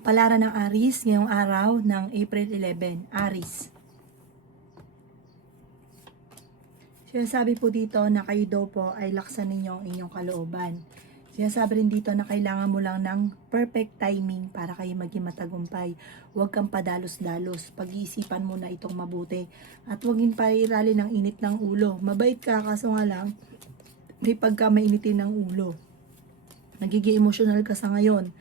Kapalaran ng Aries ngayong araw ng April 11. Aries. Sinasabi po dito na kayo daw po ay laksan ninyo ang inyong kalooban. Sinasabi rin dito na kailangan mo lang ng perfect timing para kayo maging matagumpay. Huwag kang padalos-dalos. Pag-iisipan mo na itong mabuti. At huwag yung pairali ng init ng ulo. Mabait ka, kaso nga lang, may pagka mainitin ng ulo. Nagiging emotional ka sa ngayon.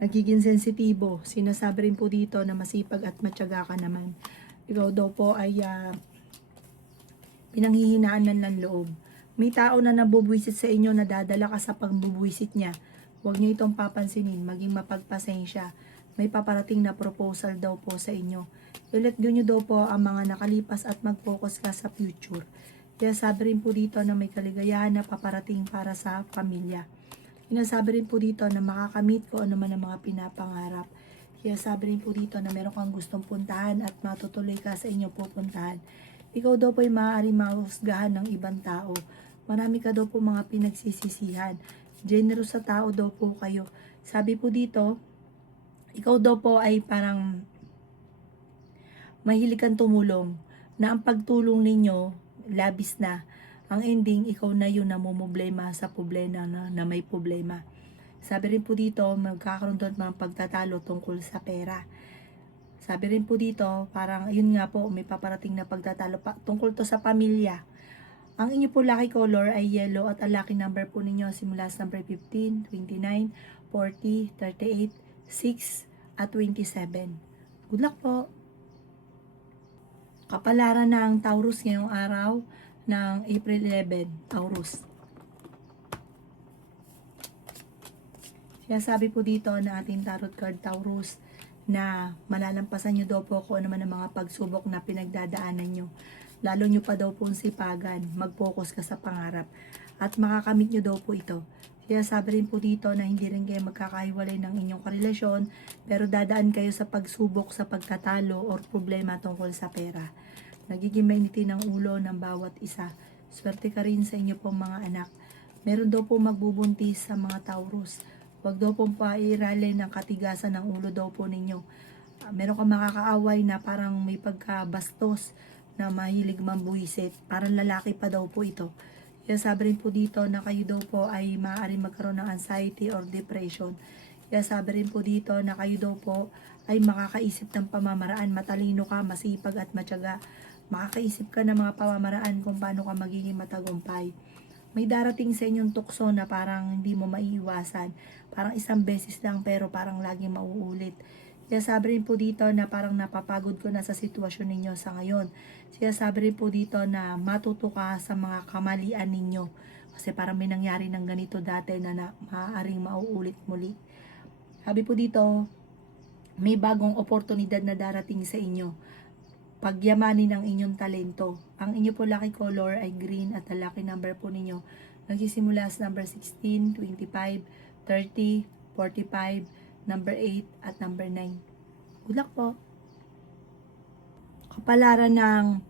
Nagiging sensitibo. Sinasabi rin po dito na masipag at matyaga ka naman. Ikaw daw po ay pinanghihinaan ng loob. May tao na nabubwisit sa inyo na dadala ka sa pagbubwisit niya. Huwag niyo itong papansinin, maging mapagpasensya. May paparating na proposal daw po sa inyo. I-let go niyo daw po ang mga nakalipas at mag-focus ka sa future. Kaya sabi rin po dito na may kaligayahan na paparating para sa pamilya. Sinasabi rin po dito na makakamit ko ano man ang mga pinapangarap. Kaya sabi rin po dito na meron kang gustong puntahan at matutuloy ka sa inyong pupuntahan. Ikaw daw po ay maaaring mahusgahan ng ibang tao. Marami ka daw po mga pinagsisisihan. Generous sa tao daw po kayo. Sabi po dito, ikaw daw po ay parang mahilig kang tumulong. Na ang pagtulong ninyo, labis na. Ang ending, ikaw na yun namumblema sa problema na may problema. Sabi rin po dito, magkakaroon doon mga pagtatalo tungkol sa pera. Sabi rin po dito, parang yun nga po, may paparating na pagtatalo tungkol to sa pamilya. Ang inyo po lucky color ay yellow at ang lucky number po ninyo simula sa number 15, 29, 40, 38, 6 at 27. Good luck po! Kapalaran ng Taurus ngayong araw ng April 11, Taurus. Sabi po dito na ating tarot card Taurus na malalampasan nyo daw po kung ano man ang mga pagsubok na pinagdadaanan nyo. Lalo nyo pa daw pong sipagan, mag-focus ka sa pangarap at makakamit nyo daw po ito. Sabi rin po dito na hindi rin kayo magkakahiwalay ng inyong karelasyon pero dadaan kayo sa pagsubok sa pagkatalo or problema tungkol sa pera. Nagiging mainitin ang ulo ng bawat isa. Swerte ka rin sa inyo pong mga anak. Meron daw po magbubuntis sa mga Taurus. Huwag daw pong pairali ng katigasan ng ulo daw po ninyo. Meron kang makakaaway na parang may pagkabastos na mahilig mambuisit. Parang lalaki pa daw po ito. Kaya sabi rin po dito na kayo daw po ay maaaring magkaroon ng anxiety or depression. Kaya sabi rin po dito na kayo daw po ay makakaisip ng pamamaraan. Matalino ka, masipag at matyaga. Makakaisip ka ng mga pamamaraan kung paano ka magiging matagumpay. May darating sa inyong tukso na parang hindi mo maiiwasan. Parang isang beses lang pero parang laging mauulit. Kaya sabi rin po dito na parang napapagod ko na sa sitwasyon ninyo sa ngayon. Kaya sabi rin po dito na matuto ka sa mga kamalian ninyo. Kasi parang may nangyari ng ganito dati na maaaring mauulit muli. Sabi po dito, may bagong oportunidad na darating sa inyo. Pagyamanin ang inyong talento. Ang inyo po lucky color ay green at ang lucky number po ninyo nagsisimula sa number 16, 25, 30, 45, number 8 at number 9. Good luck po! Kapalaran ng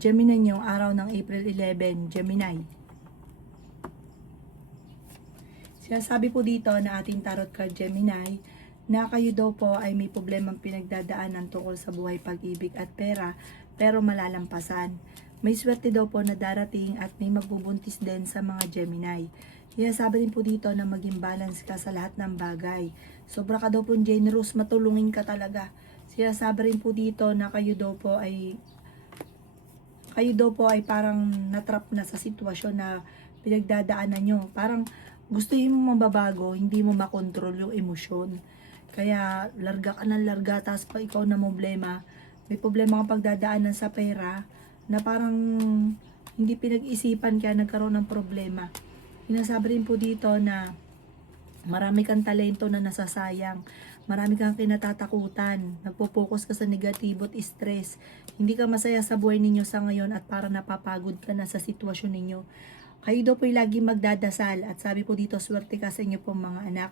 Gemini yung araw ng April 11, Gemini. Sinasabi po dito na ating tarot card Gemini na kayo daw po ay may problemang pinagdadaanan tungkol sa buhay, pag-ibig at pera pero malalampasan. May swerte daw po na darating at may magbubuntis din sa mga Gemini. Kaya sabi rin po dito na maging balance ka sa lahat ng bagay. Sobra ka daw po generous, matulungin ka talaga. Kaya sabi rin po dito na kayo daw po ay parang natrap na sa sitwasyon na pinagdadaanan nyo. Parang gusto mo mababago, hindi mo makontrol yung emosyon. Kaya larga ka ng larga, tapos pa ikaw na problema. May problema kang pagdadaanan sa pera na parang hindi pinag-isipan kaya nagkaroon ng problema. Sinasabi rin po dito na marami kang talento na nasasayang. Marami kang kinatatakutan. Nagpo-focus ka sa negatibo at stress. Hindi ka masaya sa buhay ninyo sa ngayon at parang napapagod ka na sa sitwasyon ninyo. Kayo daw po'y lagi magdadasal at sabi po dito, swerte ka sa inyo pong mga anak.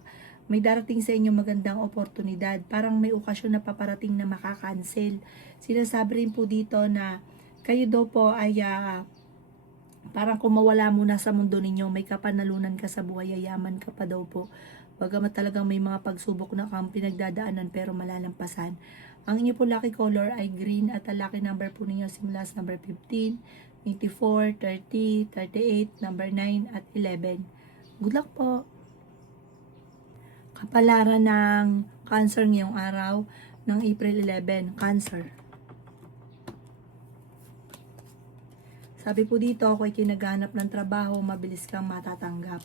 May darating sa inyo magandang oportunidad. Parang may okasyon na paparating na makakancel. Sinasabi rin po dito na kayo daw po ay parang kung mawala muna sa mundo ninyo, may kapanalunan ka sa buhay, yayaman ka pa daw po. Bagamat talagang may mga pagsubok na kang pinagdadaanan pero malalampasan. Ang inyo po lucky color ay green at ang lucky number po ninyo simula sa number 15, 24, 30, 38, number 9 at 11. Good luck po! Kapalaran ng Cancer ngayong araw ng April 11, Cancer. Sabi po dito, kung kinaghanap ng trabaho, mabilis kang matatanggap.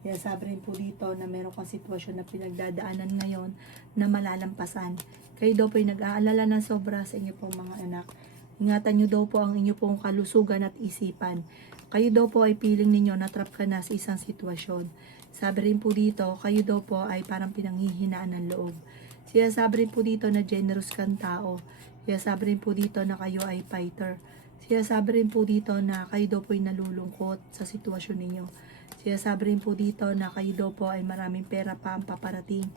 Kaya sabi rin po dito na meron kang sitwasyon na pinagdadaanan ngayon na malalampasan. Kayo daw po ay nag-aalala ng sobra sa inyo pong mga anak. Ingatan nyo daw po ang inyo pong kalusugan at isipan. Kayo daw po ay feeling ninyo na trap ka na sa isang sitwasyon. Sabi rin po dito, kayo daw po ay parang pinanghihinaan ng loob. Siya sabi rin po dito na generous kang tao. Siya sabi rin po dito na kayo ay fighter. Siya sabi rin po dito na kayo daw po ay nalulungkot sa sitwasyon ninyo. Siya sabi rin po dito na kayo daw po ay maraming pera pa ang paparating.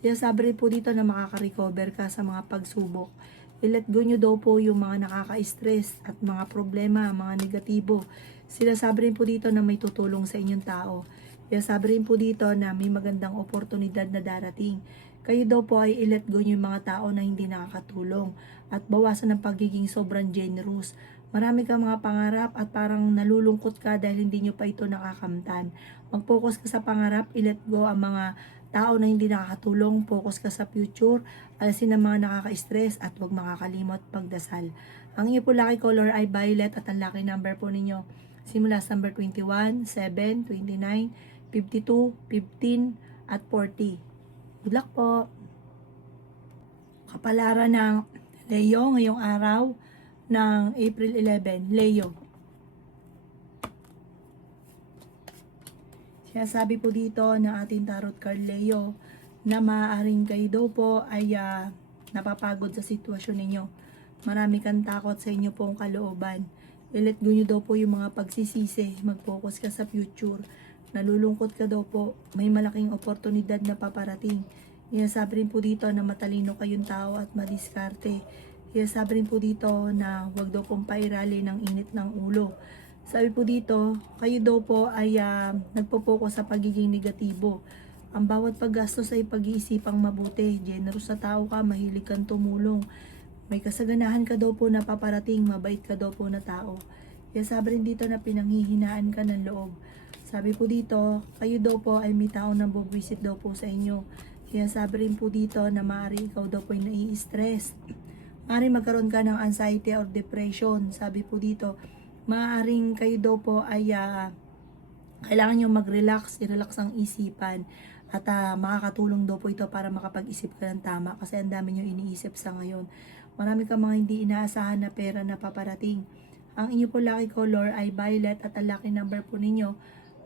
Siya sabi rin po dito na makaka-recover ka sa mga pagsubok. I-let go nyo daw po yung mga nakaka-stress at mga problema, mga negatibo. Sila sabi rin po dito na may tutulong sa inyong tao. Siya sabi rin po dito na may magandang oportunidad na darating. Kayo daw po ay i-let go nyo yung mga tao na hindi nakakatulong at bawasan ng pagiging sobrang generous. Marami kang mga pangarap at parang nalulungkot ka dahil hindi nyo pa ito nakakamtan. Mag-focus ka sa pangarap, i-let go ang mga tao na hindi nakakatulong, focus ka sa future, alasin ang mga nakaka-stress at huwag makakalimot pagdasal. Ang inyo po lucky color ay violet at ang lucky number po ninyo simula sa number 21, 7, 29, 52, 15 at 40. Good luck po! Kapalaran ng Leo ngayong araw ng April 11, Leo. Siya sabi po dito ng ating tarot card Leo na maaaring kayo daw po ay napapagod sa sitwasyon ninyo. Marami kang takot sa inyo pong kalooban. I-let go nyo daw po yung mga pagsisisi. Mag-focus ka sa future. Nalulungkot ka daw po. May malaking oportunidad na paparating. Sabi rin po dito na matalino kayong tao at madiskarte. Sabi rin po dito na huwag daw pong pairali ng init ng ulo. Sabi po dito, kayo daw po ay nagpo-focus sa pagiging negatibo. Ang bawat paggastos ay pag-iisipang mabuti. Generous sa tao ka, mahilig kang tumulong. May kasaganahan ka daw po na paparating, mabait ka daw po na tao. Sabi rin dito na pinanghihinaan ka ng loob. Sabi po dito, kayo daw po ay may taong nambubwisit daw po sa inyo. Sabi rin po dito na maaari ikaw daw po ay nai-stress. Maaaring magkaroon ka ng anxiety or depression. Sabi po dito, maaaring kayo daw po ay kailangan nyo mag-relax, i-relax ang isipan. At makakatulong daw po ito para makapag-isip ka ng tama kasi ang dami nyo iniisip sa ngayon. Marami kang mga hindi inaasahan na pera na paparating. Ang inyo po lucky color ay violet at ang lucky number po ninyo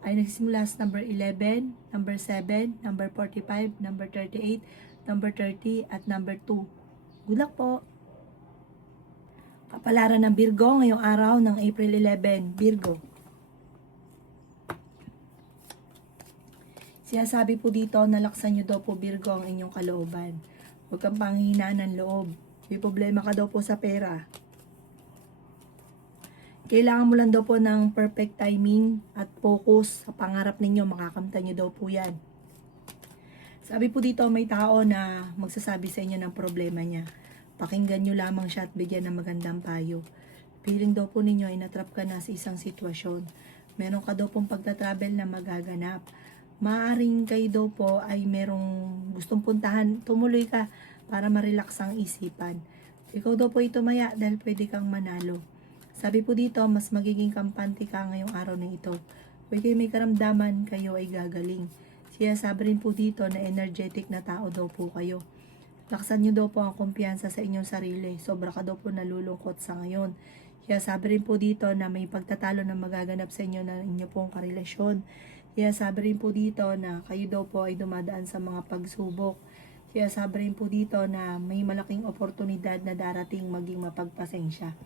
ay nagsisimula sa number 11, number 7, number 45, number 38, number 30 at number 2. Good luck po! Kapalaran ng Virgo ngayong araw ng April 11, Virgo. Sinasabi po dito na laksan nyo daw po Virgo ang inyong kalooban. Huwag kang panghihinaan ng loob. May problema ka daw po sa pera. Kailangan mo lang daw po ng perfect timing at focus sa pangarap ninyo. Makakamtan nyo daw po yan. Sabi po dito may tao na magsasabi sa inyo ng problema niya. Pakinggan nyo lamang siya at bigyan ng magandang payo. Feeling daw po ninyo ay natrap ka na sa isang sitwasyon. Meron ka daw pong pagta-travel na magaganap. Maaring kayo daw po ay merong gustong puntahan, tumuloy ka para ma-relax ang isipan. Ikaw daw po ay tumaya dahil pwede kang manalo. Sabi po dito, mas magiging kampante ka ngayong araw na ito. Huwag kayo may karamdaman, kayo ay gagaling. Siya sabi rin po dito na energetic na tao daw po kayo. Laksan nyo daw po ang kumpiyansa sa inyong sarili. Sobra ka daw po nalulungkot sa ngayon. Kaya sabi rin po dito na may pagtatalo na magaganap sa inyo na inyo pong karelasyon. Kaya sabi rin po dito na kayo daw po ay dumadaan sa mga pagsubok. Kaya sabi rin po dito na may malaking oportunidad na darating maging mapagpasensya.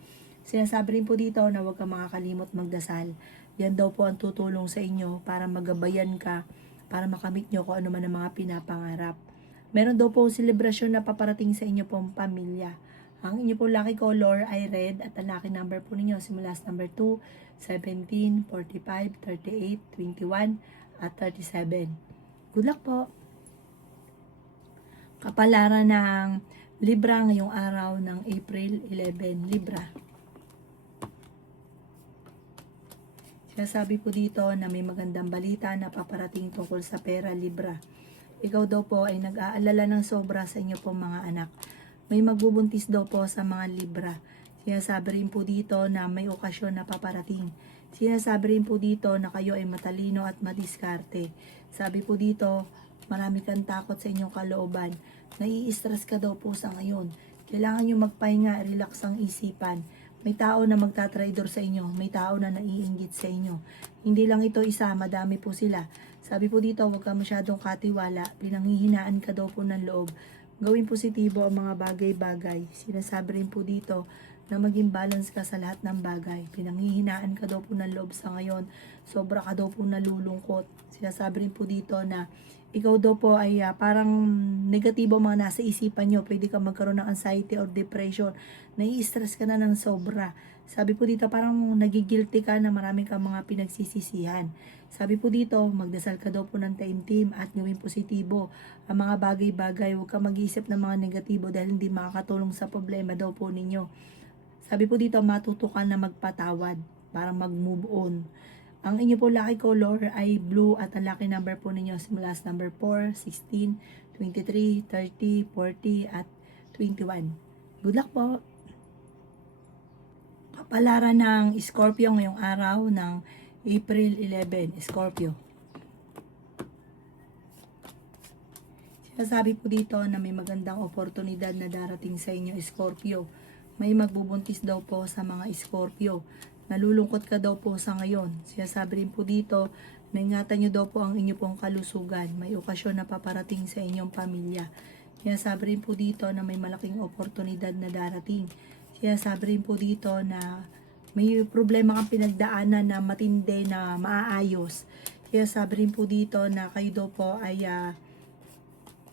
Sinasabi rin po dito na huwag kang makakalimot magdasal. Yan daw po ang tutulong sa inyo para magabayan ka, para makamit nyo kung ano man ang mga pinapangarap. Meron daw po selebrasyon na paparating sa inyo pong pamilya. Ang inyo po lucky color ay red at ang lucky number po ninyo simula sa number 2, 17, 45, 38, 21 at 37. Good luck po! Kapalaran ng Libra ngayong araw ng April 11, Libra. Sinasabi po dito na may magandang balita na paparating tungkol sa pera, Libra. Ikaw daw po ay nag-aalala ng sobra sa inyo pong mga anak. May magbubuntis daw po sa mga Libra. Sinasabi rin po dito na may okasyon na paparating. Sinasabi rin po dito na kayo ay matalino at madiskarte. Sabi po dito, marami kang takot sa inyong kalooban. Nai-stress ka daw po sa ngayon. Kailangan nyo magpahinga, relax ang isipan. May tao na magtatraidor sa inyo. May tao na naiinggit sa inyo. Hindi lang ito isa, madami po sila. Sabi po dito, huwag ka masyadong katiwala. Pinanghihinaan ka daw po ng loob. Gawing positibo ang mga bagay-bagay. Sinasabi rin po dito na maging balance ka sa lahat ng bagay. Pinanghihinaan ka daw po ng loob sa ngayon. Sobra ka daw po nalulungkot. Sinasabi rin po dito na ikaw daw po ay parang negatibo mga nasa isipan nyo. Pwede ka magkaroon ng anxiety or depression. Nai-stress ka na ng sobra. Sabi po dito parang nagigilty ka na marami kang mga pinagsisisihan. Sabi po dito, magdasal ka daw po ng taimtim at gawing positibo. Ang mga bagay-bagay, huwag ka mag-iisip ng mga negatibo dahil hindi makakatulong sa problema daw po ninyo. Sabi po dito, matuto ka na magpatawad para mag-move on. Ang inyo po lucky color ay blue at ang lucky number po ninyo simula sa number 4, 16, 23, 30, 40 at 21. Good luck po! Kapalaran ng Scorpio ngayong araw ng April 11, Scorpio. Sinasabi po dito na may magandang oportunidad na darating sa inyo, Scorpio. May magbubuntis daw po sa mga Scorpio. Nalulungkot ka daw po sa ngayon. Sinasabi rin po dito na ingatan nyo daw po ang inyo pong kalusugan. May okasyon na paparating sa inyong pamilya. Sinasabi rin po dito na may malaking oportunidad na darating. Sinasabi rin po dito na may problema kang pinagdaanan na matindi na maaayos. Sinasabi rin po dito na kayo daw po ay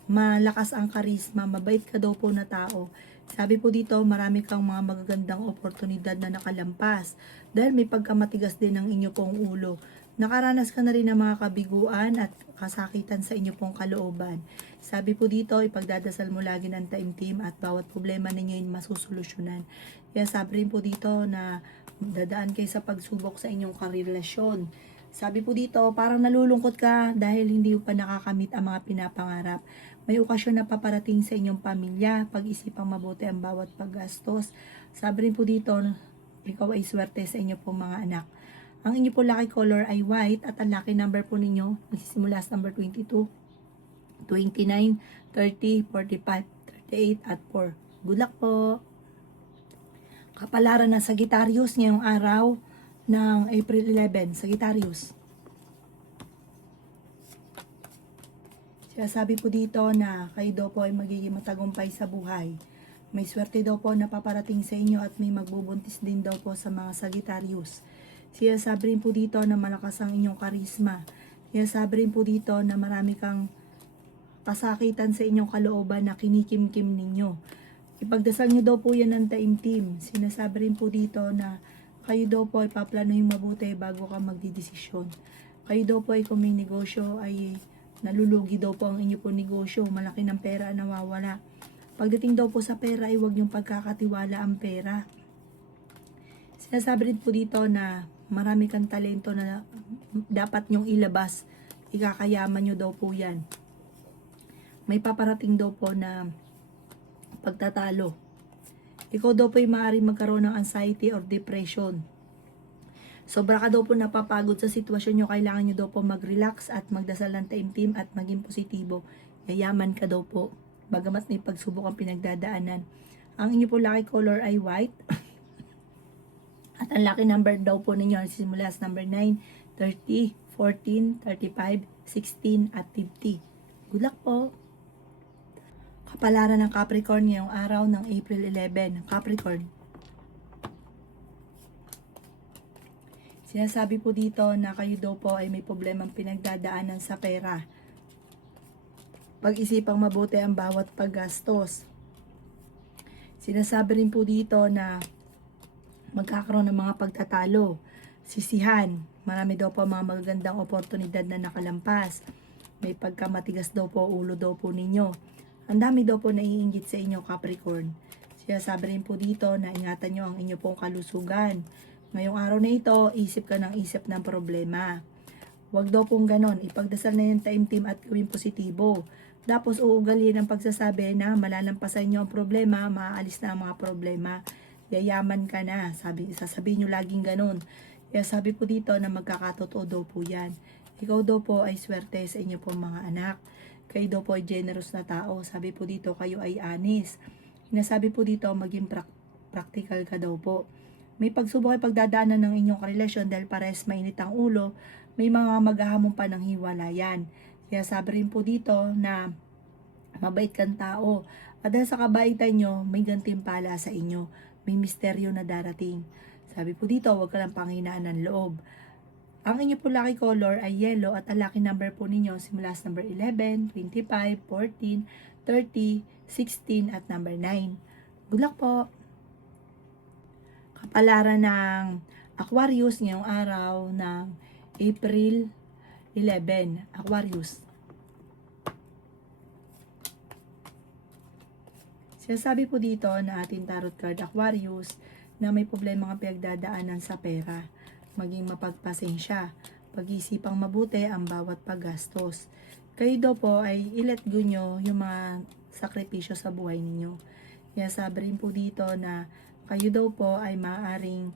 malakas ang karisma, mabait ka daw po na tao. Sabi po dito, marami kang mga magagandang oportunidad na nakalampas dahil may pagkamatigas din ng inyo pong ulo. Nakaranas ka na rin ng mga kabiguan at kasakitan sa inyo pong kalooban. Sabi po dito, ipagdadasal mo lagi ng taimtim at bawat problema ninyo ay masusolusyonan. Kaya sabi rin po dito na dadaan kayo sa pagsubok sa inyong karelasyon. Sabi po dito, parang nalulungkot ka dahil hindi pa nakakamit ang mga pinapangarap. May okasyon na paparating sa inyong pamilya, pag-isipang mabuti ang bawat paggastos. Sabi rin po dito, ikaw ay swerte sa inyo pong mga anak. Ang inyo po lucky color ay white at ang lucky number po ninyo magsisimula sa number 22, 29, 30, 45, 38 at 4. Good luck po! Kapalaran ng Sagittarius ngayong araw ng April 11, Sagittarius. Sabi po dito na kayo daw po ay magiging matagumpay sa buhay. May swerte daw po na paparating sa inyo at may magbubuntis din daw po sa mga Sagittarius. Sabi rin po dito na malakas ang inyong karisma. Sabi rin po dito na marami kang kasakitan sa inyong kalooban na kinikimkim ninyo. Ipagdasal nyo daw po yan ng taimtim. Sinasabi rin po dito na kayo daw po ay paplanuhin mabuti bago ka magdidesisyon. Kayo daw po ay kung may negosyo ay nalulugi daw po ang inyo po negosyo, malaki ng pera nawawala. Pagdating daw po sa pera ay huwag niyong pagkakatiwala ang pera. Sinasabi rin po dito na marami kang talento na dapat niyong ilabas. Ikakayaman niyo daw po yan. May paparating daw po na pagtatalo. Ikaw daw po ay maaaring magkaroon ng anxiety or depression. Sobra ka daw po napapagod sa sitwasyon nyo, kailangan nyo daw po mag-relax at magdasal ng taimtim at maging positibo. Yayaman ka daw po, bagamat may pagsubok ang pinagdadaanan. Ang inyo po lucky color ay white. At ang lucky number daw po ninyo simula sa number 9, 30, 14, 35, 16 at 50. Good luck po! Kapalaran ng Capricorn ngayong araw ng April 11. Capricorn. Sinasabi po dito na kayo daw po ay may problemang pinagdadaanan sa pera. Pag-isipang mabuti ang bawat paggastos. Sinasabi rin po dito na magkakaroon ng mga pagtatalo, sisihan. Marami daw po mga magagandang oportunidad na nakalampas. May pagkamatigas daw po ulo daw po ninyo. Ang dami daw po naiinggit sa inyo, Capricorn. Sabi rin po dito na ingatan nyo ang inyo pong kalusugan. Ngayong araw na ito, isip ka ng isip ng problema. Huwag daw pong ganon. Ipagdasal na yung time team at gawing positibo. Tapos uugalin ang pagsasabi na malalampasan nyo ang problema, maaalis na ang mga problema. Yayaman ka na. Sasabihin nyo laging ganon. Kaya sabi po dito na magkakatotoo daw po yan. Ikaw daw po ay swerte sa inyo pong mga anak. Kayo daw po ay generous na tao. Sabi po dito kayo ay honest. Sinasabi po dito maging practical ka daw po. May pagsubok ay pagdadaanan ng inyong karelasyon dahil pares mainit ang ulo. May mga maghahamon pa ng hiwalayan. Kaya sabi rin po dito na mabait kang tao. At dahil sa kabaitan nyo, may gantimpala sa inyo. May misteryo na darating. Sabi po dito, huwag ka lang panghinaan ng loob. Ang inyo po lucky color ay yellow at ang lucky number po ninyo simula sa number 11, 25, 14, 30, 16 at number 9. Good luck po! Kapalaran ng Aquarius ngayong araw ng April 11. Aquarius. Sinasabi po dito na ating tarot card Aquarius na may problema kang pinagdadaanan sa pera. Maging mapagpasensya. Pag-isipang mabuti ang bawat paggastos. Kayo daw po ay i-let go nyo yung mga sakripisyo sa buhay ninyo. Kaya sabi rin po dito na kayo daw po ay maaaring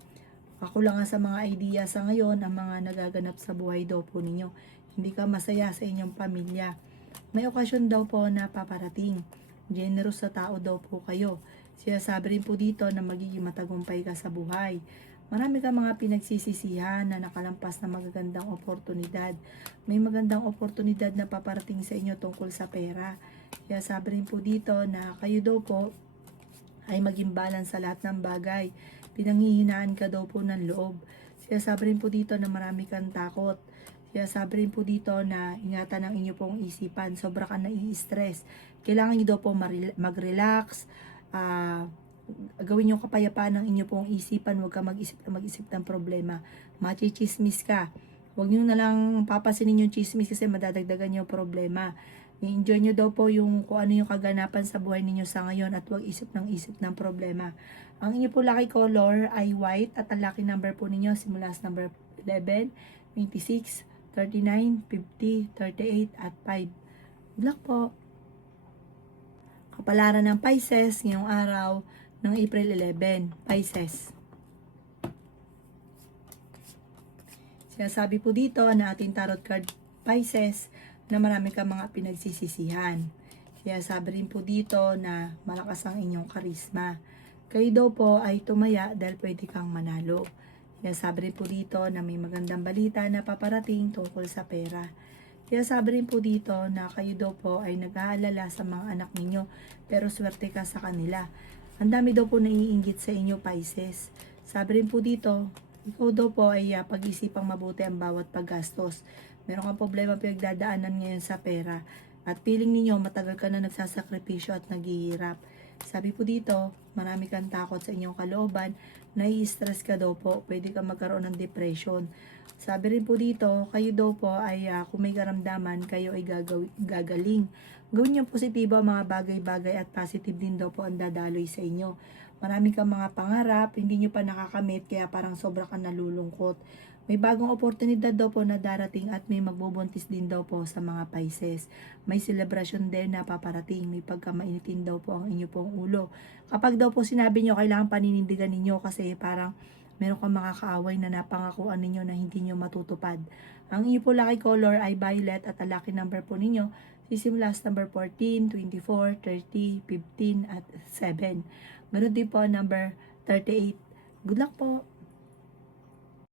kakulangan sa mga idea sa ngayon ang mga nagaganap sa buhay daw po ninyo. Hindi ka masaya sa inyong pamilya. May okasyon daw po na paparating. Generous sa tao daw po kayo. Sabi rin po dito na magiging matagumpay ka sa buhay. Marami ka mga pinagsisisihan na nakalampas na magagandang oportunidad. May magandang oportunidad na paparating sa inyo tungkol sa pera. Kaya sabi rin po dito na kayo daw po ay maging balance sa lahat ng bagay. Pinanghihinaan ka daw po ng loob. Sabi rin po dito na marami kang takot. Sabi rin po dito na ingatan ang inyo pong isipan. Sobra ka nai-stress. Kailangan nyo daw po mag-relax. Gawin yung kapayapaan ng inyo pong isipan. Huwag ka mag-isip ng problema. Machichismis ka. Huwag nyo na lang papasinin yung chismis kasi madadagdagan yung problema. I-enjoy nyo daw po yung kung ano yung kaganapan sa buhay ninyo sa ngayon at huwag isip ng problema. Ang inyo po lucky color ay white at ang lucky number po ninyo simula sa number 11, 26, 39, 50, 38 at 5. Good luck po! Kapalaran ng Pisces ngayong araw ng April 11. Pisces. Sinasabi po dito na ating tarot card Pisces na marami kang mga pinagsisisihan. Kaya sabi rin po dito na malakas ang inyong karisma. Kayo daw po ay tumaya dahil pwede kang manalo. Kaya sabi rin po dito na may magandang balita na paparating tungkol sa pera. Kaya sabi rin po dito na kayo daw po ay nag-aalala sa mga anak ninyo pero swerte ka sa kanila. Ang dami daw po naiinggit sa inyo, Pisces. Sabi rin po dito, ikaw daw po ay pag-isipang mabuti ang bawat paggastos. Meron kang problema pinagdadaanan ngayon sa pera at feeling ninyo matagal ka na nagsasakripisyo at naghihirap. Sabi po dito, marami kang takot sa inyong kalooban, nai-stress ka daw po, pwede kang magkaroon ng depression. Sabi rin po dito, kayo daw po ay kung may karamdaman, kayo ay gagaling. Gawin niyo positibo ang mga bagay-bagay at positive din daw po ang dadaloy sa inyo. Marami kang mga pangarap, hindi nyo pa nakakamit kaya parang sobra kang nalulungkot. May bagong oportunidad daw po na darating at may magbubuntis din daw po sa mga Pisces. May selebrasyon din na paparating, may pagkamainitin daw po ang inyo pong ulo. Kapag daw po sinabi nyo, kailangan paninindigan ninyo kasi parang meron kang makakaaway na napangakuan ninyo na hindi nyo matutupad. Ang inyo po lucky color ay violet at ang lucky number po ninyo sisimula sa number 14, 24, 30, 15 at 7. Meron din po number 38. Good luck po!